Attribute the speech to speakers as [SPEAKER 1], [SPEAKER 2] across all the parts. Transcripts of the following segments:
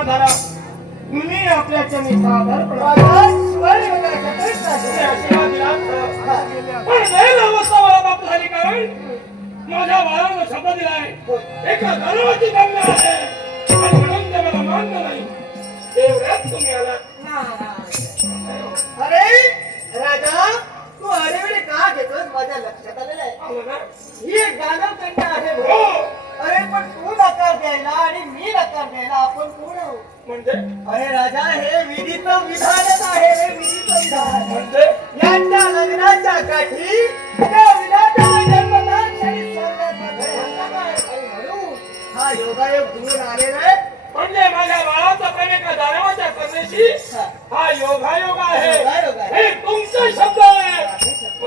[SPEAKER 1] निर्माण झाला मी आपल्या मला बाप झाली कारण माझ्या बाळाला शब्द दिलाय. एका धर्माची गंगा आहे. आणि म्हणून ते मला मान्य नाही. एवढ्यात तुम्ही आला.
[SPEAKER 2] अरे राजा तू अडीवडी का घेतोस? माझ्या लक्षात आलेलं आहे ही एक दानव
[SPEAKER 1] म्हणजे?
[SPEAKER 2] अरे राजा हे विधीचं विधानच आहे हे विधीचं विधान.
[SPEAKER 1] म्हणजे?
[SPEAKER 2] यांच्या लग्नाच्या काठी हा योगायोग आलेला आहे.
[SPEAKER 1] म्हणजे माझ्या बाळाचा प्रेम एका दानवाच्या कन्याशी हा. योगायोग आहे. हे तुमचे शब्द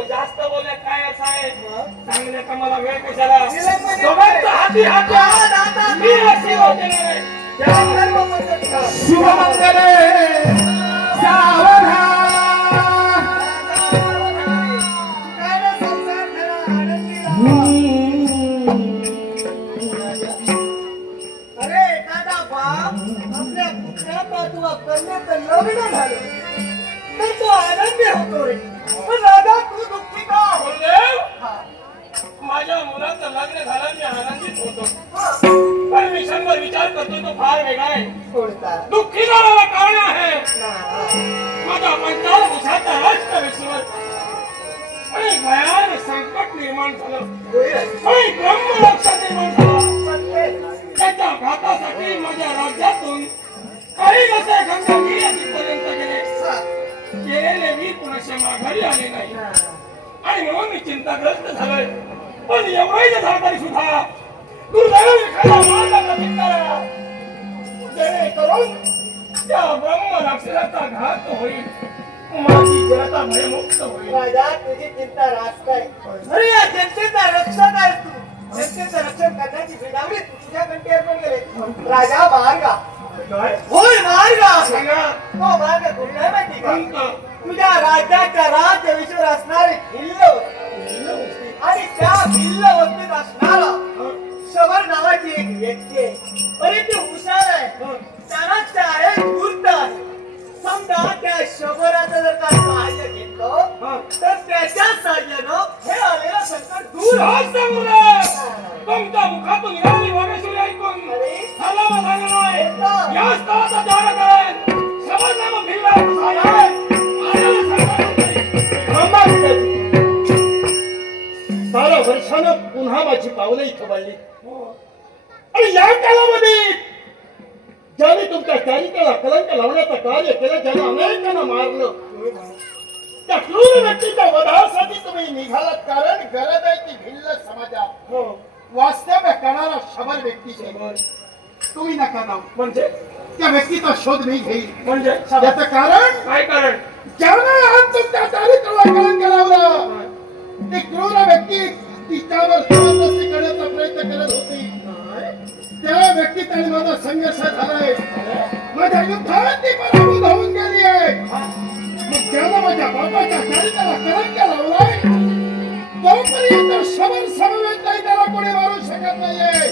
[SPEAKER 1] जास्त बोलण्यात काय असं आहे
[SPEAKER 2] मग?
[SPEAKER 1] सांगण्याचा मला वेळ कशाला? दोघांचा हाती हात. मी आशीर्वाद देणार गुरुदेव माझ्या मुलाचं लग्न झालं मी आनंदित होतो. मी शंभर विचार करतो तो फार वेगळा आहे. दुःखी झालेला कारण आहे? माझा पंचाल भुसाचा राष्ट्र विश्वर आणि भयान संकट निर्माण झालं. आणि ब्रह्मरक्षा निर्माण झाला. त्याच्या घातासाठी माझ्या राज्यातून काही गंगा गेले. गेलेले वीर कुणाच्या माघारी आले नाही. आणि म्हणून मी चिंताग्रस्त झालोय. पण एवढंही झालं तरी सुद्धा दुर्दैव एखादा मार्ग कठीण करा जेणेकरून त्या ब्रह्म राक्षसाचा घात होईल माझी जनता भयमुक्त होईल
[SPEAKER 2] राजा तुझी चिंता रास्त आहे. अरे या जनतेचा रक्षक आहेस तू जनतेचं रक्षण करण्याची बिडावली तुझ्या कंठीवर पण गेले राजा मार्गा
[SPEAKER 1] काय
[SPEAKER 2] होय माहिती का? तुझ्या राज्याच्या राज्याविषयी असणारी भिल्ल आणि त्या शबर नावाची एक व्यक्ती आहे. अरे ती हुशार आहे. चाणक्य आहे धूर्त आहे. समजा त्या शबराचं जर का सहाय्य घेतलं तर त्याच्या सहाय्यानं हे आलेलं संकट दूर
[SPEAKER 1] समुद्र! तुमच्या मुखातून निघालेली वागेश्वरी ऐकून मला झालं नाही या स्थळाचा द्वार करेन. समजलं मग आहे.
[SPEAKER 3] बारा वर्षानं पुन्हा माझी पावलं इथं वाढली आणि या कालामध्ये ज्याने तुमच्या चारित्र्याला कलंक लावण्याचं कार्य केलं ज्याने अनेकांना मारलं त्या क्रूर व्यक्तीच्या वधासाठी तुम्ही निघालात. कारण गरज आहे ती भिल्ल समाजात. वास्तव्य करणारा शबर व्यक्तीचे तुम्ही नका जाऊ.
[SPEAKER 1] म्हणजे?
[SPEAKER 3] त्या व्यक्तीचा शोध मी घेईल
[SPEAKER 1] म्हणजे?
[SPEAKER 3] याचं कारण?
[SPEAKER 1] काय कारण?
[SPEAKER 3] ज्याने आज तुमच्या चारित्र्याला कलंक लावलं ती क्रूर व्यक्ती तिच्यावर जबरदस्ती करण्याचा प्रयत्न करत होती. आणि माझा संघर्ष झालाय. माझ्या युद्धात ती पराभूत होऊन गेली आहे मग त्यानं माझ्या बापाच्या चारित्र्याला कलंक लावलाय. तोपर्यंत शबर समवेत नाही त्याला कोणी मारू शकत नाहीये.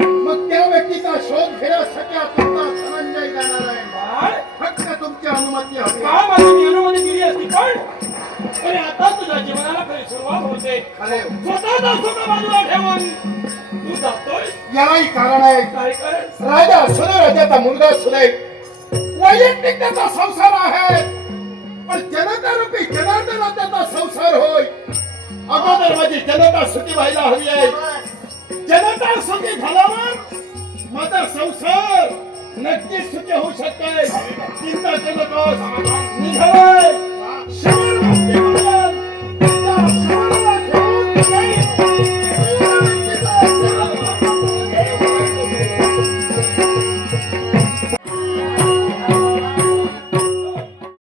[SPEAKER 3] मग त्या व्यक्तीचा शोध घेण्यासाठी तुमचा धनंजय जाणार आहे. फक्त तुमची अनुमती हवी.
[SPEAKER 1] स्वतःचा सुख बाजूला ठेवून. तू जातोय.
[SPEAKER 3] यालाही कारण आहे.
[SPEAKER 1] काय
[SPEAKER 3] राजा दे राजाचा मुलगा दे वैयक्तिक त्याचा संसार आहे. पण जनता रूपी जनार्दना त्याचा संसार होय. अगोदर माझी जनता सुखी व्हायला हवी आहे. जनता सुखी झाल्यावर माझा संसार नक्कीच सुखी होऊ शकते चिंता करू नकोस